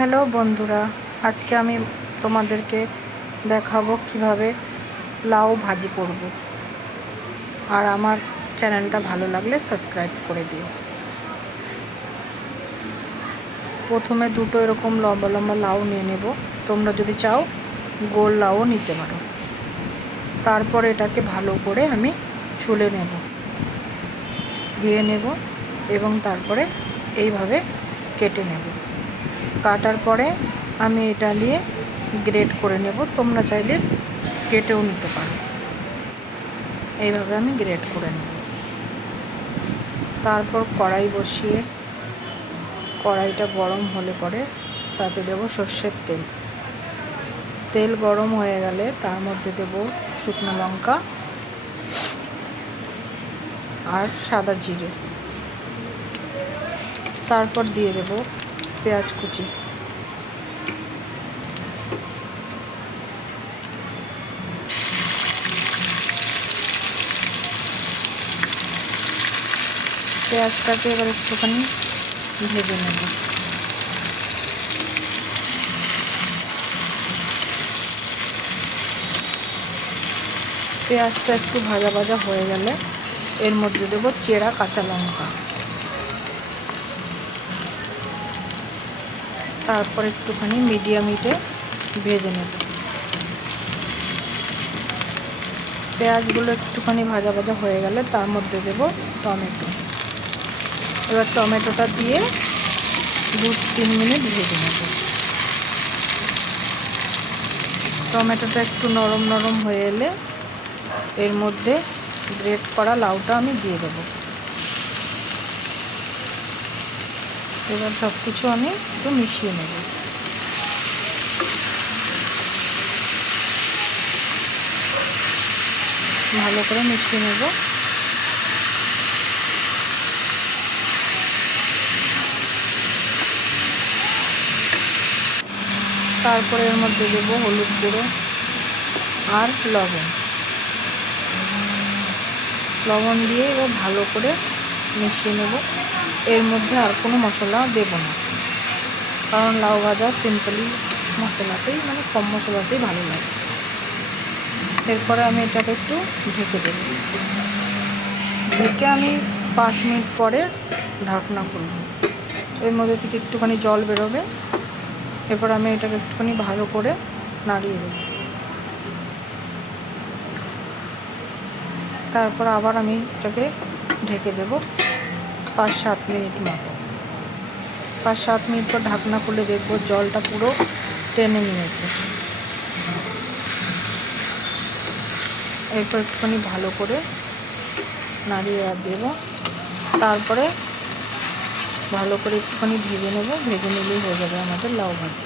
Hello বন্ধুরা, আজকে আমি তোমাদেরকে দেখাবো কিভাবে লাউ ভাজি করব। আর আমার চ্যানেলটা ভালো লাগলে সাবস্ক্রাইব করে দিও। প্রথমে দুটো এরকম লম্বা লম্বা লাউ নিয়ে নেব। তোমরা যদি চাও গোল লাউও নিতে পারো। তারপর এটাকে ভালো করে আমি ছুলে নেব, ধুয়ে নেব এবং তারপরে এইভাবে কেটে নেব। কাটার পরে আমি এটা দিয়ে গ্রেট করে নেব। তোমরা চাইলে কেটেও নিতে পারো। এইভাবে আমি গ্রেট করে নেব। তারপর কড়াই বসিয়ে কড়াইটা গরম হলে পরে তাতে দেব সর্ষের তেল। তেল গরম হয়ে গেলে তার মধ্যে দেব শুকনো লঙ্কা আর সাদা জিরে। তারপর দিয়ে দেব পেঁয়াজ কুচি। পেঁয়াজটাকে এবার একটুখানি ভেজে নেব। পেঁয়াজটা একটু ভাজা ভাজা হয়ে গেলে এর মধ্যে দেব চেরা কাঁচা লঙ্কা। তারপর একটুখানি মিডিয়াম হিটে ভেজে নেব। পেঁয়াজগুলো একটুখানি ভাজা ভাজা হয়ে গেলে তার মধ্যে দেব টমেটো। এবার টমেটোটা দিয়ে 2-3 মিনিট ভেজে নেব। টমেটোটা একটু নরম নরম হয়ে এলে এর মধ্যে গ্রেট করা লাউটা আমি দিয়ে দেব। এবার সব কিছু আমি একটু মিশিয়ে নেব। ভালো করে মিশিয়ে নেব। তারপরে এর মধ্যে দেব হলুদ গুঁড়ো আর লবণ দিয়ে এবার ভালো করে মিশিয়ে নেব। এর মধ্যে আর কোনো মশলা দেব না, কারণ লাউ ভাজা সিম্পলি মশলাতেই কম মশলাতেই ভালো লাগে। এরপরে আমি এটাকে একটু ঢেকে দেব। ঢেকে আমি 5 মিনিট পরে ঢাকনা খুলব। এর মধ্যে থেকে একটুখানি জল বেরোবে। এরপর আমি এটাকে একটুখানি ভালো করে নাড়িয়ে দেব। তারপর আবার আমি এটাকে ঢেকে দেব 5-7 মিনিট মতো। 5-7 মিনিট পর ঢাকনা খুলে দেখব জলটা পুরো টেনে নিয়েছে। এরপর একটুখানি ভালো করে নাড়িয়ে দেব। তারপরে ভালো করে একটুখানি ভেজে নেব। ভেজে নিলেই হয়ে যাবে আমাদের লাউ ভাজি।